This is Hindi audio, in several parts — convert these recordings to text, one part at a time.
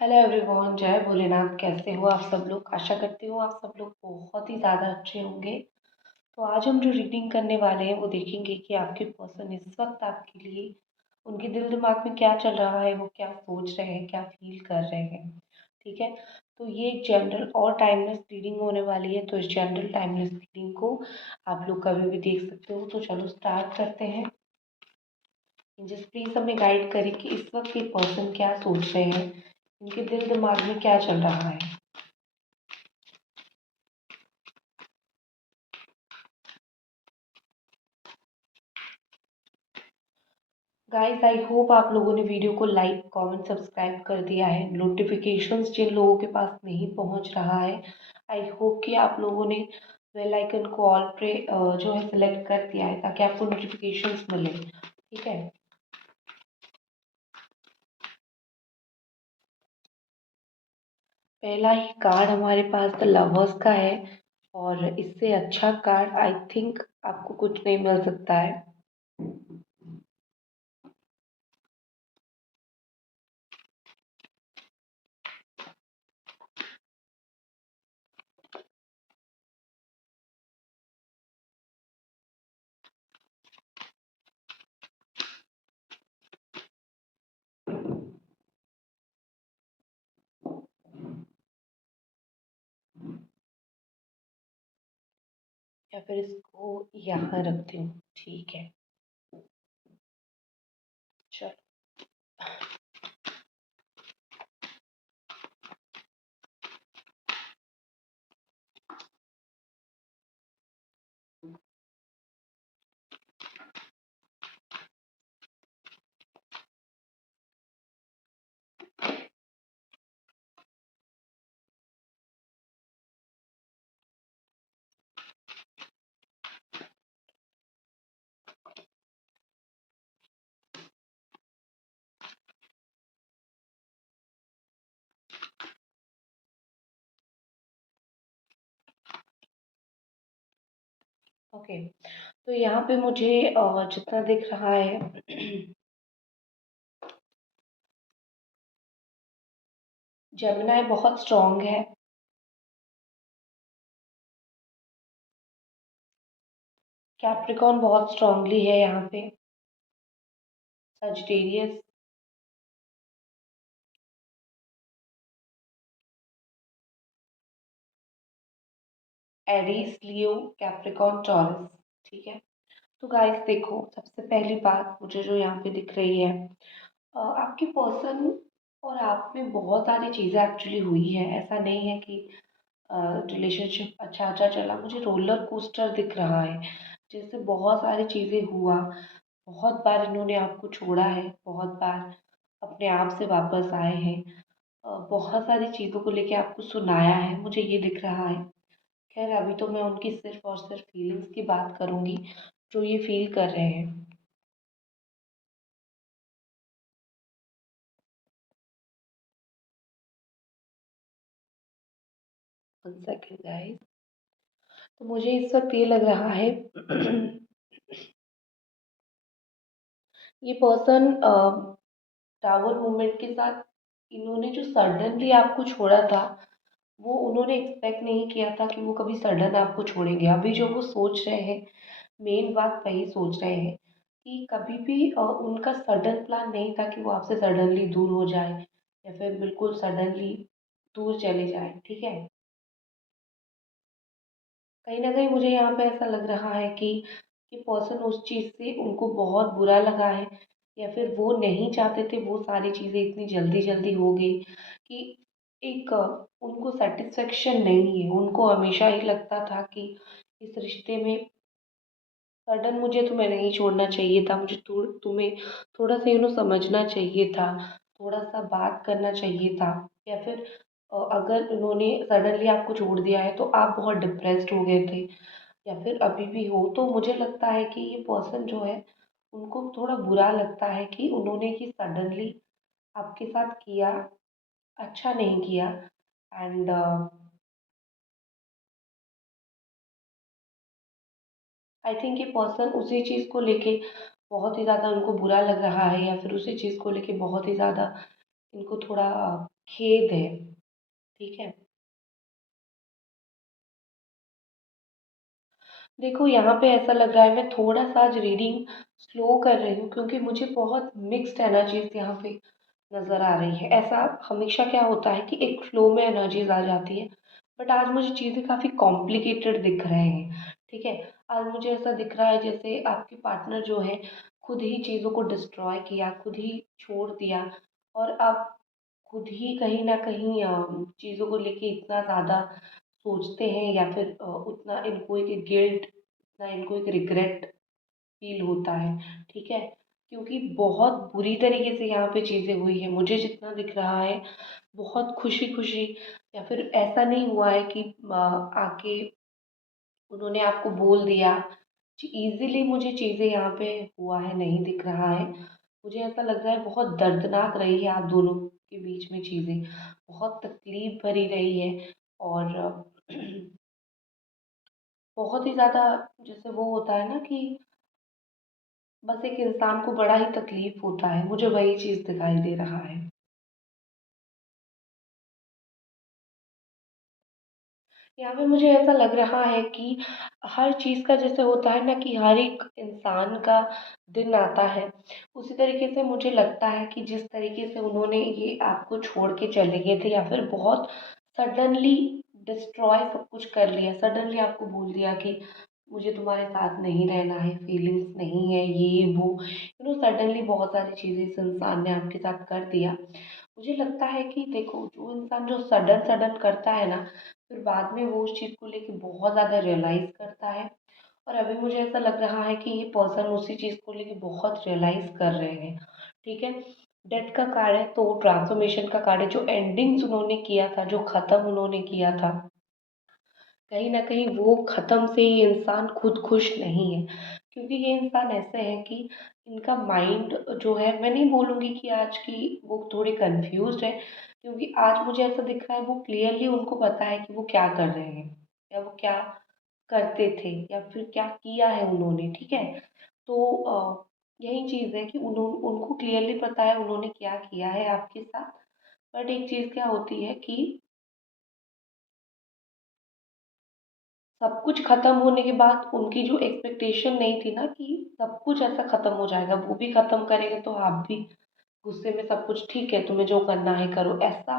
हेलो एवरीवन, जय भोलेनाथ। कैसे हो आप सब लोग? आशा करती हूँ आप सब लोग बहुत ही ज़्यादा अच्छे होंगे। तो आज हम जो रीडिंग करने वाले हैं वो देखेंगे कि आपके पर्सन इस वक्त आपके लिए, उनके दिल दिमाग में क्या चल रहा है, वो क्या सोच रहे हैं, क्या फील कर रहे हैं। ठीक है। तो ये एक जनरल और टाइमलेस रीडिंग होने वाली है। तो इस जनरल टाइमलेस रीडिंग को आप लोग कभी भी देख सकते हो। तो चलो स्टार्ट करते हैं। जस्ट प्लीज़ हमें गाइड करें कि इस वक्त ये पर्सन क्या सोच रहे हैं, इनके दिल दिमाग में क्या चल रहा है। गाइस, आई होप आप लोगों ने वीडियो को लाइक कमेंट सब्सक्राइब कर दिया है। नोटिफिकेशंस जिन लोगों के पास नहीं पहुंच रहा है, आई होप कि आप लोगों ने बेल आइकन को ऑल पे जो है सिलेक्ट कर दिया है ताकि आपको नोटिफिकेशंस मिले। ठीक है। पहला ही कार्ड हमारे पास द लवर्स का है और इससे अच्छा कार्ड आई थिंक आपको कुछ नहीं मिल सकता है। या फिर इसको यहाँ रखती हूँ। ठीक है। चलो। ओके। तो यहाँ पे मुझे जितना दिख रहा है जेमिनाई बहुत स्ट्रांग है। कैप्रिकॉर्न बहुत स्ट्रांगली है यहाँ पे। सजिटेरियस, एरीज, लियो, कैप्रिकॉर्न, टॉरस। ठीक है। तो गाइस देखो, सबसे पहली बात मुझे जो यहाँ पे दिख रही है, आपके पर्सन और आप में बहुत सारी चीज़ें एक्चुअली हुई हैं। ऐसा नहीं है कि रिलेशनशिप अच्छा अच्छा चला। मुझे रोलर कोस्टर दिख रहा है, जैसे बहुत सारी चीज़ें हुआ। बहुत बार इन्होंने आपको छोड़ा है, बहुत बार अपने आप से वापस आए हैं। बहुत सारी चीज़ों को लेके आपको सुनाया है, मुझे ये दिख रहा है। खैर, अभी तो मैं उनकी सिर्फ और सिर्फ फीलिंग्स की बात करूँगी, जो ये फील कर रहे हैं। 1 सेकेंड गाइस। तो मुझे इस वक्त ये लग रहा है ये पर्सन टावर मूवमेंट के साथ, इन्होंने जो सडनली आपको छोड़ा था, वो उन्होंने एक्सपेक्ट नहीं किया था कि वो कभी सडन आपको छोड़ेंगे। अभी जो वो सोच रहे हैं, मेन बात वही सोच रहे हैं कि कभी भी उनका सडन प्लान नहीं था कि वो आपसे सडनली दूर हो जाए या फिर बिल्कुल सडनली दूर चले जाए। ठीक है। कहीं ना कहीं मुझे यहाँ पे ऐसा लग रहा है कि पर्सन उस चीज़ से उनको बहुत बुरा लगा है, या फिर वो नहीं चाहते थे वो सारी चीज़ें इतनी जल्दी जल्दी हो गई कि एक उनको सेटिस्फेक्शन नहीं है। उनको हमेशा ही लगता था कि इस रिश्ते में सडन मुझे तुम्हें नहीं छोड़ना चाहिए था, मुझे तुम्हें थोड़ा सा समझना चाहिए था, थोड़ा सा बात करना चाहिए था। या फिर अगर उन्होंने सडनली आपको छोड़ दिया है तो आप बहुत डिप्रेस्ड हो गए थे, या फिर अभी भी हो। तो मुझे लगता है कि ये पर्सन जो है, उनको थोड़ा बुरा लगता है कि उन्होंने ये सडनली आपके साथ किया, अच्छा नहीं किया। एंड आई थिंक ये पर्सन उसी चीज़ को लेके बहुत ही ज़्यादा उनको बुरा लग रहा है, या फिर उसी चीज़ को लेके बहुत ही ज़्यादा इनको थोड़ा खेद है। ठीक है। देखो यहाँ पे ऐसा लग रहा है मैं थोड़ा सा आज रीडिंग स्लो कर रही हूँ क्योंकि मुझे बहुत मिक्स्ड एनर्जीज यहाँ पे नज़र आ रही है। ऐसा हमेशा क्या होता है कि एक फ्लो में एनर्जीज आ जाती है, बट आज मुझे चीज़ें काफ़ी कॉम्प्लिकेटेड दिख रहे हैं। ठीक है। आज मुझे ऐसा दिख रहा है जैसे आपके पार्टनर जो है खुद ही चीज़ों को डिस्ट्रॉय किया, खुद ही छोड़ दिया, और आप खुद ही कहीं न कहीं चीज़ों को लेके इतना ज़्यादा सोचते हैं, या फिर उतना इनको एक गिल्ट, इतना इनको एक रिग्रेट फ़ील होता है। ठीक है? क्योंकि बहुत बुरी तरीके से यहाँ पे चीज़ें हुई हैं। मुझे जितना दिख रहा है बहुत खुशी-खुशी, या फिर ऐसा नहीं हुआ है कि आके उन्होंने आपको बोल दिया। ईज़िली मुझे चीज़ें यहाँ पे हुआ है नहीं दिख रहा है। मुझे ऐसा लग रहा है बहुत दर्दनाक रही है आप दोनों के बीच में चीज़ें, बहुत तकलीफ़ भरी रही है, और बहुत ही ज़्यादा, जैसे वो होता है ना कि बस एक इंसान को बड़ा ही तकलीफ़ होता है, मुझे वही चीज़ दिखाई दे रहा है। यहाँ पे मुझे ऐसा लग रहा है कि हर चीज़ का जैसे होता है ना कि हर एक इंसान का दिन आता है, उसी तरीके से मुझे लगता है कि जिस तरीके से उन्होंने ये आपको छोड़ के चले गए थे, या फिर बहुत सडनली डिस्ट्रॉय सब कुछ कर लिया, सडनली आपको बोल दिया कि मुझे तुम्हारे साथ नहीं रहना है, फीलिंग्स नहीं है, ये वो, सडनली बहुत सारी चीज़ें इस इंसान ने आपके साथ कर दिया। मुझे लगता है कि देखो, जो इंसान जो सडन सडन करता है ना, फिर बाद में वो उस चीज़ को लेके बहुत ज़्यादा रियलाइज़ करता है। और अभी मुझे ऐसा लग रहा है कि ये पर्सन उसी चीज़ को लेके बहुत रियलाइज़ कर रहे हैं। ठीक है। डेथ का कार्ड है तो ट्रांसफॉर्मेशन का कार्ड है। जो एंडिंग्स उन्होंने किया था, जो ख़त्म उन्होंने किया था, कहीं न कहीं वो ख़त्म से ये इंसान खुद खुश नहीं है। क्योंकि ये इंसान ऐसे हैं कि इनका माइंड जो है, मैं नहीं बोलूँगी कि आज की वो थोड़े कन्फ्यूज़्ड है, क्योंकि आज मुझे ऐसा दिख रहा है वो क्लियरली उनको पता है कि वो क्या कर रहे हैं, या वो क्या करते थे, या फिर क्या किया है उन्होंने। ठीक है। तो यही चीज़ है कि उनको क्लियरली पता है उन्होंने क्या किया है आपके साथ। बट एक चीज़ क्या होती है कि सब कुछ खत्म होने के बाद उनकी जो एक्सपेक्टेशन नहीं थी ना कि सब कुछ ऐसा खत्म हो जाएगा, वो भी खत्म करेंगे तो आप भी गुस्से में सब कुछ ठीक है, तुम्हें जो करना है करो, ऐसा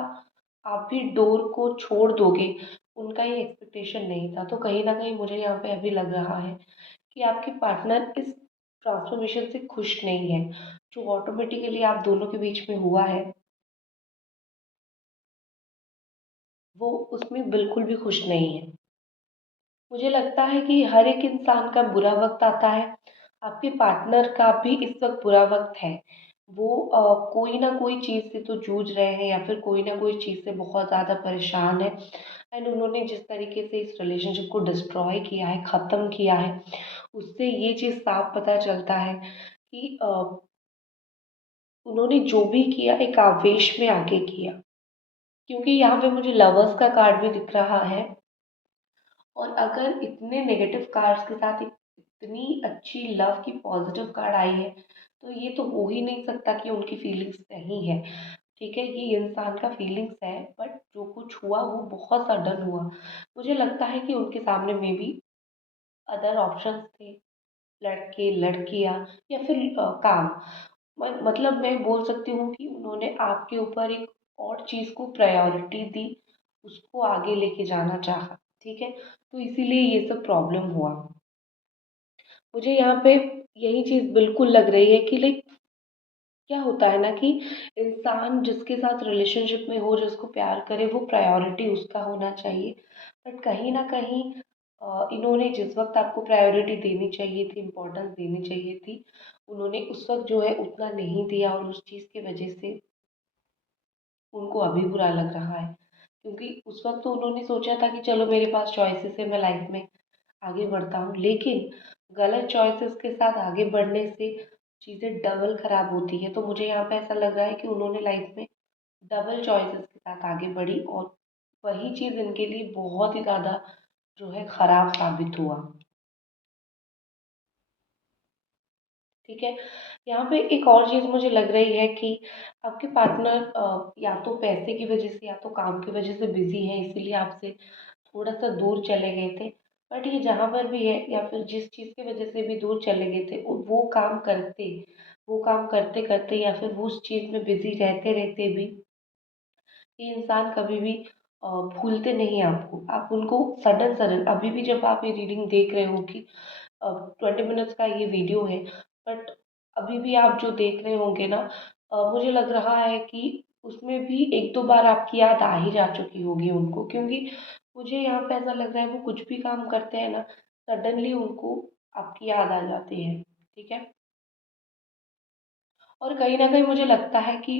आप भी डोर को छोड़ दोगे, उनका ये एक्सपेक्टेशन नहीं था। तो कहीं ना कहीं मुझे यहाँ पे अभी लग रहा है कि आपके पार्टनर इस ट्रांसफॉर्मेशन से खुश नहीं है, जो ऑटोमेटिकली आप दोनों के बीच में हुआ है, वो उसमें बिल्कुल भी खुश नहीं है। मुझे लगता है कि हर एक इंसान का बुरा वक्त आता है। आपके पार्टनर का भी इस वक्त बुरा वक्त है। वो कोई ना कोई चीज़ से तो जूझ रहे हैं, या फिर कोई ना कोई चीज़ से बहुत ज़्यादा परेशान है। एंड उन्होंने जिस तरीके से इस रिलेशनशिप को डिस्ट्रॉय किया है, ख़त्म किया है, उससे ये चीज़ साफ पता चलता है कि उन्होंने जो भी किया एक आवेश में आके किया। क्योंकि यहाँ पे मुझे लवर्स का कार्ड भी दिख रहा है, और अगर इतने नेगेटिव कार्ड्स के साथ इतनी अच्छी लव की पॉजिटिव कार्ड आई है, तो ये तो हो ही नहीं सकता कि उनकी फीलिंग्स नहीं है। ठीक है, ये इंसान का फीलिंग्स है, बट जो कुछ हुआ वो बहुत सडन हुआ। मुझे लगता है कि उनके सामने मे बी अदर ऑप्शंस थे, लड़के लड़कियां, या फिर काम। मतलब मैं बोल सकती हूँ कि उन्होंने आपके ऊपर एक और चीज़ को प्रायोरिटी दी, उसको आगे लेके जाना चाहा। ठीक है। तो इसीलिए ये सब प्रॉब्लम हुआ। मुझे यहाँ पे यही चीज़ बिल्कुल लग रही है कि लाइक क्या होता है ना कि इंसान जिसके साथ रिलेशनशिप में हो, जिसको प्यार करे, वो प्रायोरिटी उसका होना चाहिए। बट कहीं ना कहीं इन्होंने जिस वक्त आपको प्रायोरिटी देनी चाहिए थी, इम्पोर्टेंस देनी चाहिए थी, उन्होंने उस वक्त जो है उतना नहीं दिया, और उस चीज़ की वजह से उनको अभी बुरा लग रहा है। क्योंकि उस वक्त तो उन्होंने सोचा था कि चलो मेरे पास चॉइसेस है, मैं लाइफ में आगे बढ़ता हूँ, लेकिन गलत चॉइसेस के साथ आगे बढ़ने से चीज़ें डबल खराब होती है। तो मुझे यहाँ पे ऐसा लग रहा है कि उन्होंने लाइफ में डबल चॉइसेस के साथ आगे बढ़ी, और वही चीज़ इनके लिए बहुत ही ज़्यादा जो है खराब साबित हुआ। ठीक है। यहाँ पे एक और चीज़ मुझे लग रही है कि आपके पार्टनर या तो पैसे की वजह से या तो काम की वजह से बिज़ी हैं, इसीलिए आपसे थोड़ा-सा दूर चले गए थे। बट ये जहाँ पर भी है या फिर जिस चीज़ की वजह से भी दूर चले गए थे, वो काम करते-करते या फिर वो उस चीज़ में बिज़ी रहते-रहते भी ये इंसान कभी भी भूलते नहीं हैं आपको। आप उनको सडन-सडन अभी भी जब आप ये रीडिंग देख रहे हो कि 20 मिनट्स का ये वीडियो है, बट अभी भी आप जो देख रहे होंगे ना, मुझे लग रहा है कि उसमें भी 1-2 बार आपकी याद आ ही जा चुकी होगी उनको, क्योंकि मुझे यहाँ पे ऐसा लग रहा है वो कुछ भी काम करते हैं ना, सडनली उनको आपकी याद आ जाती है, ठीक है? और कहीं न कहीं मुझे लगता है कि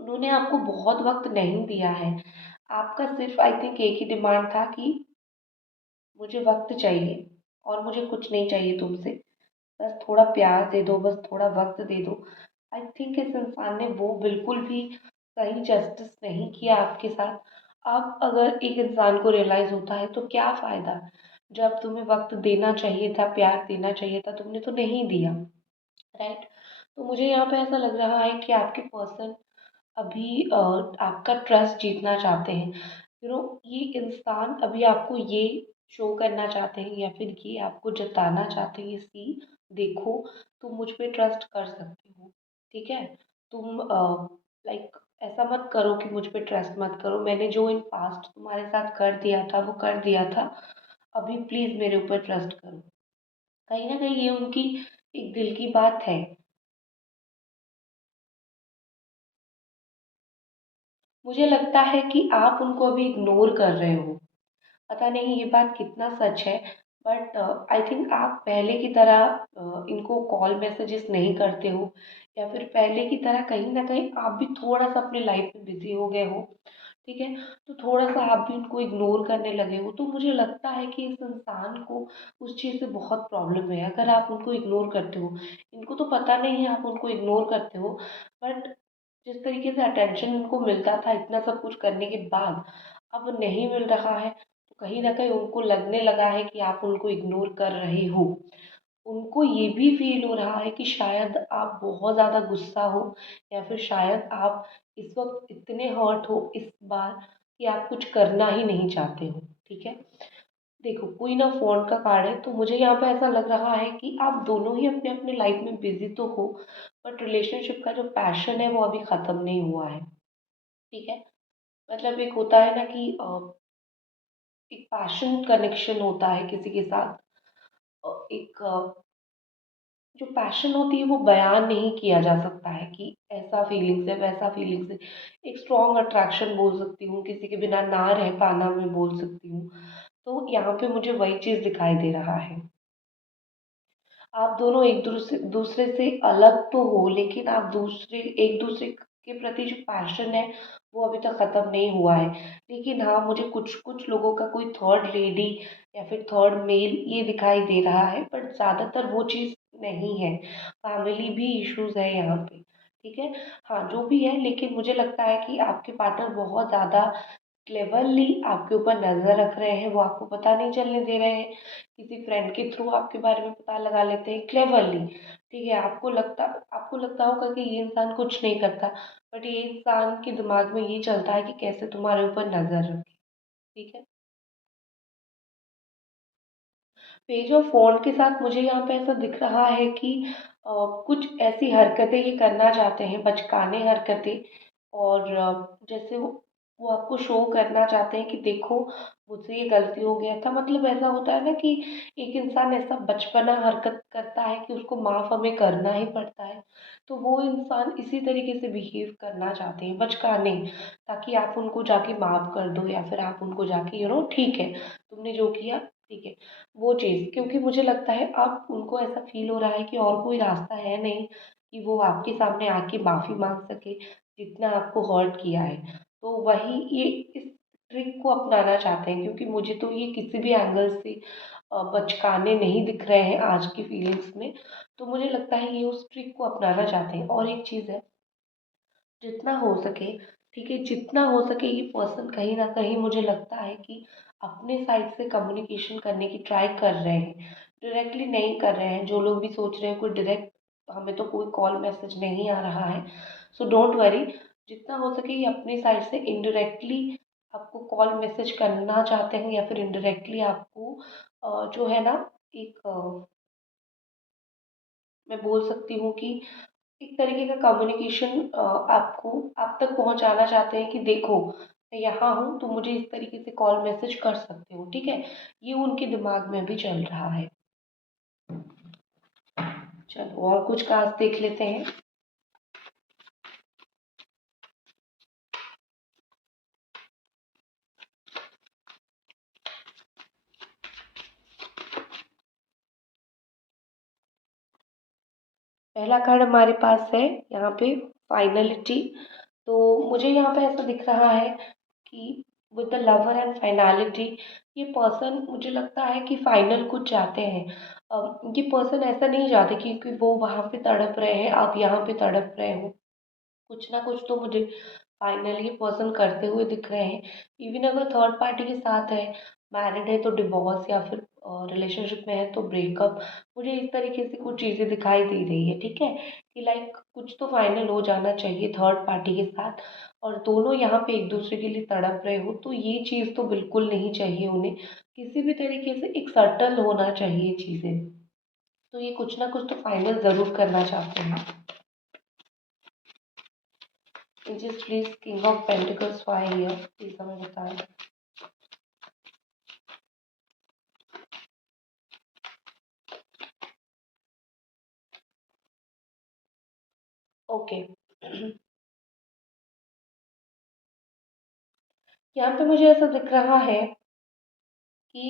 उन्होंने आपको बहुत वक़्त नहीं दिया है। आपका सिर्फ़ आई थिंक एक ही डिमांड था कि मुझे वक़्त चाहिए और मुझे कुछ नहीं चाहिए तुमसे। बस थोड़ा प्यार दे दो, बस थोड़ा वक़्त दे दो। आई थिंक इस इंसान ने वो बिल्कुल भी सही जस्टिस नहीं किया आपके साथ। अब अगर एक इंसान को रियलाइज़ होता है तो क्या फ़ायदा? जब तुम्हें वक़्त देना चाहिए था, प्यार देना चाहिए था, तुमने तो नहीं दिया, राइट? तो मुझे यहाँ पे ऐसा लग रहा है कि आपके पर्सन अभी आपका ट्रस्ट जीतना चाहते हैं। ये इंसान अभी आपको ये शो करना चाहते हैं या फिर ये आपको जताना चाहते हैं कि देखो, तुम मुझ पे ट्रस्ट कर सकते हो, ठीक है? तुम लाइक ऐसा मत करो कि मुझ पे ट्रस्ट मत करो। मैंने जो इन पास्ट तुम्हारे साथ कर दिया था वो कर दिया था। अभी प्लीज़ मेरे ऊपर ट्रस्ट करो। कहीं न कहीं ये उनकी एक दिल की बात है। मुझे लगता है कि आप उनको अभी इग्नोर कर रहे हो। पता नहीं ये बात कितना सच है, बट आई थिंक आप पहले की तरह इनको कॉल मैसेजेस नहीं करते हो या फिर पहले की तरह कहीं ना कहीं आप भी थोड़ा सा अपनी लाइफ में बिजी हो गए हो, ठीक है? तो थोड़ा सा आप भी उनको इग्नोर करने लगे हो, तो मुझे लगता है कि इस इंसान को उस चीज़ से बहुत प्रॉब्लम है अगर आप उनको इग्नोर करते हो। इनको तो पता नहीं है आप उनको इग्नोर करते हो, बट जिस तरीके से अटेंशन उनको मिलता था इतना सब कुछ करने के बाद अब नहीं मिल रहा है, तो कहीं न कहीं उनको लगने लगा है कि आप उनको इग्नोर कर रहे हो। उनको ये भी फ़ील हो रहा है कि शायद आप बहुत ज़्यादा गुस्सा हो या फिर शायद आप इस वक़्त इतने हर्ट हो इस बार कि आप कुछ करना ही नहीं चाहते हो, ठीक है? देखो, क्वीन ऑफ वॉन्ड का कार्ड है, तो मुझे यहाँ पे ऐसा लग रहा है कि आप दोनों ही अपने-अपने लाइफ़ में बिज़ी तो हो, बट रिलेशनशिप का जो पैशन है वो अभी ख़त्म नहीं हुआ है, ठीक है? मतलब एक होता है ना कि एक पैशन कनेक्शन होता है किसी के साथ, एक जो पैशन होती है वो बयान नहीं किया जा सकता है कि ऐसा फीलिंग्स है वैसा फीलिंग्स है। एक स्ट्रॉन्ग अट्रैक्शन बोल सकती हूँ, किसी के बिना ना रह पाना मैं बोल सकती हूँ। तो यहाँ पे मुझे वही चीज़ दिखाई दे रहा है। आप दोनों एक दूसरे से अलग तो हो, लेकिन आप एक दूसरे के प्रति जो पैशन है वो अभी तक ख़त्म नहीं हुआ है। लेकिन हाँ, मुझे कुछ कुछ लोगों का कोई थर्ड लेडी या फिर थर्ड मेल ये दिखाई दे रहा है, बट ज़्यादातर वो चीज़ नहीं है। फैमिली भी इश्यूज है यहाँ पे, ठीक है? हाँ, जो भी है, लेकिन मुझे लगता है कि आपके पार्टनर बहुत ज़्यादा क्लेवरली आपके ऊपर नज़र रख रहे हैं, वो आपको पता नहीं चलने दे रहे हैं। किसी फ्रेंड के थ्रू आपके बारे में पता लगा लेते हैं क्लेवरली, ठीक है? आपको लगता होगा कि ये इंसान कुछ नहीं करता, बट ये इंसान के दिमाग में ये चलता है कि कैसे तुम्हारे ऊपर नज़र रखें, ठीक है? पेज ऑफ वॉन्ड के साथ मुझे यहाँ पे ऐसा दिख रहा है कि कुछ ऐसी हरकतें ये करना चाहते हैं, बचकाने हरकतें, और जैसे वो आपको शो करना चाहते हैं कि देखो, मुझसे ये गलती हो गया था। मतलब ऐसा होता है ना कि एक इंसान ऐसा बचपना हरकत करता है कि उसको माफ़ हमें करना ही पड़ता है। तो वो इंसान इसी तरीके से बिहेव करना चाहते हैं, बचकाने, ताकि आप उनको जाके माफ़ कर दो या फिर आप उनको जाके ठीक है, तुमने जो किया ठीक है। वो चीज़, क्योंकि मुझे लगता है अब उनको ऐसा फ़ील हो रहा है कि और कोई रास्ता है नहीं कि वो आपके सामने आके माफ़ी माँग सके, जितना आपको हर्ट किया है। तो वही ये इस ट्रिक को अपनाना चाहते हैं, क्योंकि मुझे तो ये किसी भी एंगल से बचकाने नहीं दिख रहे हैं आज की फीलिंग्स में। तो मुझे लगता है ये उस ट्रिक को अपनाना चाहते हैं। और एक चीज़ है, जितना हो सके, ठीक है, जितना हो सके ये पर्सन कहीं न कहीं मुझे लगता है कि अपने साइड से कम्युनिकेशन करने की ट्राई कर रहे हैं। डायरेक्टली नहीं कर रहे हैं, जो लोग भी सोच रहे हैं कोई डायरेक्ट हमें तो कोई कॉल मैसेज नहीं आ रहा है। सो डोंट वरी, जितना हो सके ये अपनी साइड से इनडायरेक्टली आपको कॉल मैसेज करना चाहते हैं, या फिर इनडायरेक्टली आपको जो है ना, एक मैं बोल सकती हूँ कि एक तरीके का कम्युनिकेशन आपको आप तक पहुँचाना चाहते हैं कि देखो मैं यहाँ हूँ, तो मुझे इस तरीके से कॉल मैसेज कर सकते हो, ठीक है। ये उनके दिमाग में भी चल रहा है। चलो और कुछ कार्ड्स देख लेते हैं। पहला कार्ड हमारे पास है यहाँ पे फाइनलिटी। तो मुझे यहाँ पे ऐसा दिख रहा है कि with the lover and finality, ये पर्सन मुझे लगता है कि फाइनल कुछ चाहते हैं। ये पर्सन ऐसा नहीं चाहते क्योंकि वो वहाँ पे तड़प रहे हैं, आप यहाँ पे तड़प रहे हो। कुछ ना कुछ तो मुझे फाइनली पर्सन करते हुए दिख रहे हैं। इवन अगर थर्ड पार्टी के साथ है, मैरिड है तो डिवोर्स, या फिर रिलेशनशिप में है तो ब्रेकअप, मुझे इस तरीके से कुछ चीज़ें दिखाई दे रही है, ठीक है। कि लाइक कुछ तो फाइनल हो जाना चाहिए थर्ड पार्टी के साथ, और दोनों यहाँ पे एक दूसरे के लिए तड़प रहे हो, तो ये चीज़ तो बिल्कुल नहीं चाहिए उन्हें। किसी भी तरीके से एक सटल होना चाहिए चीज़ें। तो ये कुछ ना कुछ तो फाइनल ज़रूर करना चाहते हैं। Angels please, king of pentacles why here, please हमें बताएं। ओके। यहाँ पे मुझे ऐसा दिख रहा है कि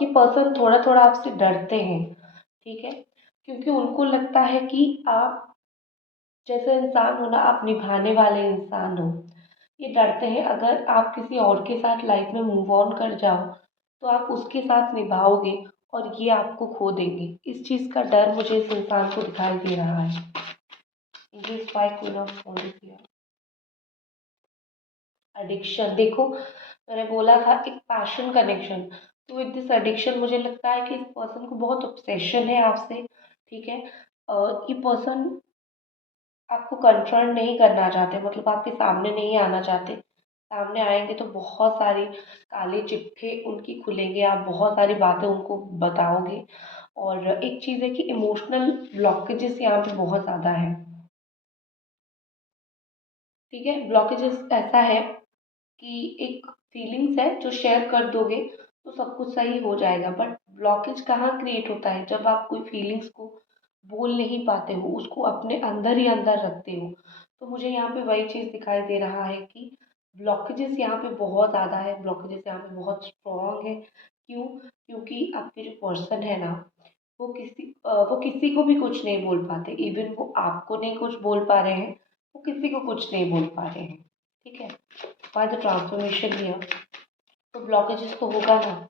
ये पर्सन थोड़ा थोड़ा आपसे डरते हैं, ठीक है। क्योंकि उनको लगता है कि आप जैसा इंसान हो ना, आप निभाने वाले इंसान हो। ये डरते हैं अगर आप किसी और के साथ लाइफ में मूव ऑन कर जाओ, तो आप उसके साथ निभाओगे और ये आपको खो देंगे। इस चीज़ का डर मुझे इस इंसान को दिखाई दे रहा है। This by queen of souls here. Addiction, देखो मैंने बोला था एक पैशन कनेक्शन। तो विद दिस एडिक्शन मुझे लगता है कि इस पर्सन को बहुत ऑब्सेशन है आपसे, ठीक है। ये पर्सन आपको कन्फ्रंट नहीं करना चाहते, मतलब आपके सामने नहीं आना चाहते। सामने आएंगे तो बहुत सारी काले चिट्ठे उनकी खुलेंगे, आप बहुत सारी बातें उनको बताओगे। और एक चीज़ है कि इमोशनल ब्लॉकेजेस यहाँ पे बहुत ज़्यादा है, ठीक है। ब्लॉकेजेस ऐसा है कि एक फीलिंग्स है जो शेयर कर दोगे तो सब कुछ सही हो जाएगा, बट ब्लॉकेज कहाँ क्रिएट होता है जब आप कोई फीलिंग्स को बोल नहीं पाते हो, उसको अपने अंदर ही अंदर रखते हो। तो मुझे यहाँ पे वही चीज़ दिखाई दे रहा है कि ब्लॉकेजेस यहाँ पे बहुत ज़्यादा है, ब्लॉकेजेस यहाँ पे बहुत स्ट्रॉन्ग है। क्यों? क्योंकि आपके जो पर्सन है ना, वो किसी को भी कुछ नहीं बोल पाते। इवन वो आपको नहीं कुछ बोल पा रहे हैं, वो किसी को कुछ नहीं बोल पा रहे हैं, ठीक है। बाय द ट्रांसफॉर्मेशन हियर, तो ब्लॉकेजेस तो होगा ना।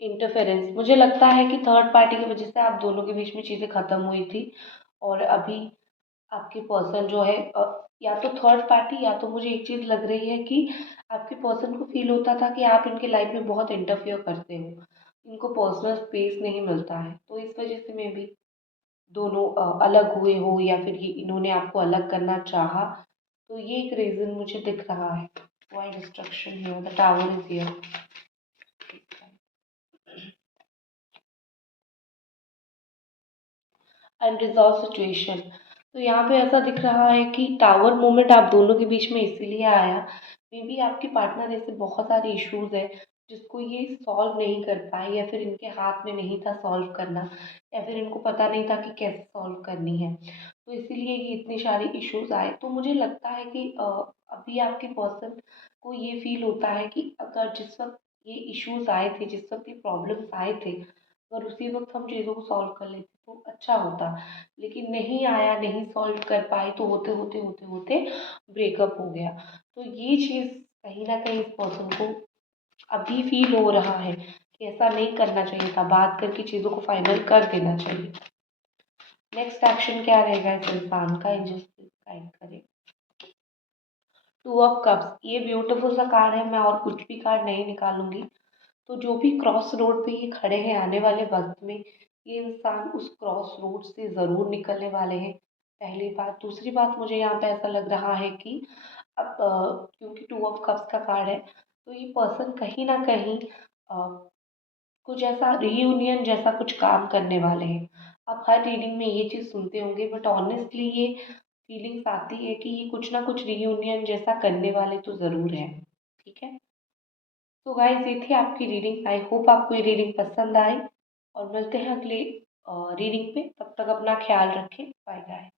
इंटरफेरेंस, मुझे लगता है कि थर्ड पार्टी की वजह से आप दोनों के बीच में चीज़ें ख़त्म हुई थी। और अभी आपके पर्सन जो है या तो थर्ड पार्टी, या तो मुझे एक चीज़ लग रही है कि आपके पर्सन को फील होता था कि आप इनके लाइफ में बहुत इंटरफियर करते हो, इनको पर्सनल स्पेस नहीं मिलता है, तो इस वजह से मैं भी दोनों अलग हुए हो, या फिर ये इन्होंने आपको अलग करना चाहा। तो ये एक रीज़न मुझे दिख रहा है। Why destruction here, the tower is here. Unresolved situation, तो यहाँ पे ऐसा दिख रहा है कि टावर मोमेंट आप दोनों के बीच में इसीलिए आया, मे बी आपके पार्टनर ऐसे बहुत सारे इश्यूज है जिसको ये सॉल्व नहीं कर पाए, या फिर इनके हाथ में नहीं था सॉल्व करना, या फिर इनको पता नहीं था कि कैसे सॉल्व करनी है, तो इसीलिए ये इतने सारे इश्यूज आए। तो मुझे लगता है कि अभी आपके पर्सन को ये फील होता है कि अगर जिस वक्त ये इश्यूज आए थे, जिस वक्त ये प्रॉब्लम्स आए थे, अगर उसी वक्त हम चीज़ों को सॉल्व कर लेते तो अच्छा होता। लेकिन नहीं आया, नहीं सॉल्व कर पाए, तो होते होते होते होते ब्रेकअप हो गया। तो ये चीज़ कहीं ना कहीं इस पर्सन को अभी फील हो रहा है कि ऐसा नहीं करना चाहिए था, बात करके चीज़ों को फाइनल कर देना चाहिए। नेक्स्ट एक्शन क्या रहेगा इस इंसान का, एंजल्स गाइड करें। टू ऑफ कप्स, ये ब्यूटीफुल सा कार्ड है, मैं और कुछ भी कार्ड नहीं निकालूंगी। तो जो भी क्रॉस रोड पे ये खड़े हैं आने वाले वक्त में, ये इंसान उस क्रॉस रोड से ज़रूर निकलने वाले हैं। पहली बात। दूसरी बात, मुझे यहाँ पे ऐसा लग रहा है कि अब क्योंकि टू ऑफ कप्स का कार्ड है, तो ये पर्सन कहीं ना कहीं कुछ ऐसा रीयूनियन जैसा कुछ काम करने वाले हैं। आप हर रीडिंग में ये चीज़ सुनते होंगे, बट ऑनेस्टली ये फीलिंग्स आती है कि ये कुछ ना कुछ रीयूनियन जैसा करने वाले तो ज़रूर हैं। ठीक है। तो गाइस, ये थी आपकी रीडिंग। आई होप आपको ये रीडिंग पसंद आई, और मिलते हैं अगले रीडिंग पे। तब तक अपना ख्याल रखें। Bye guys.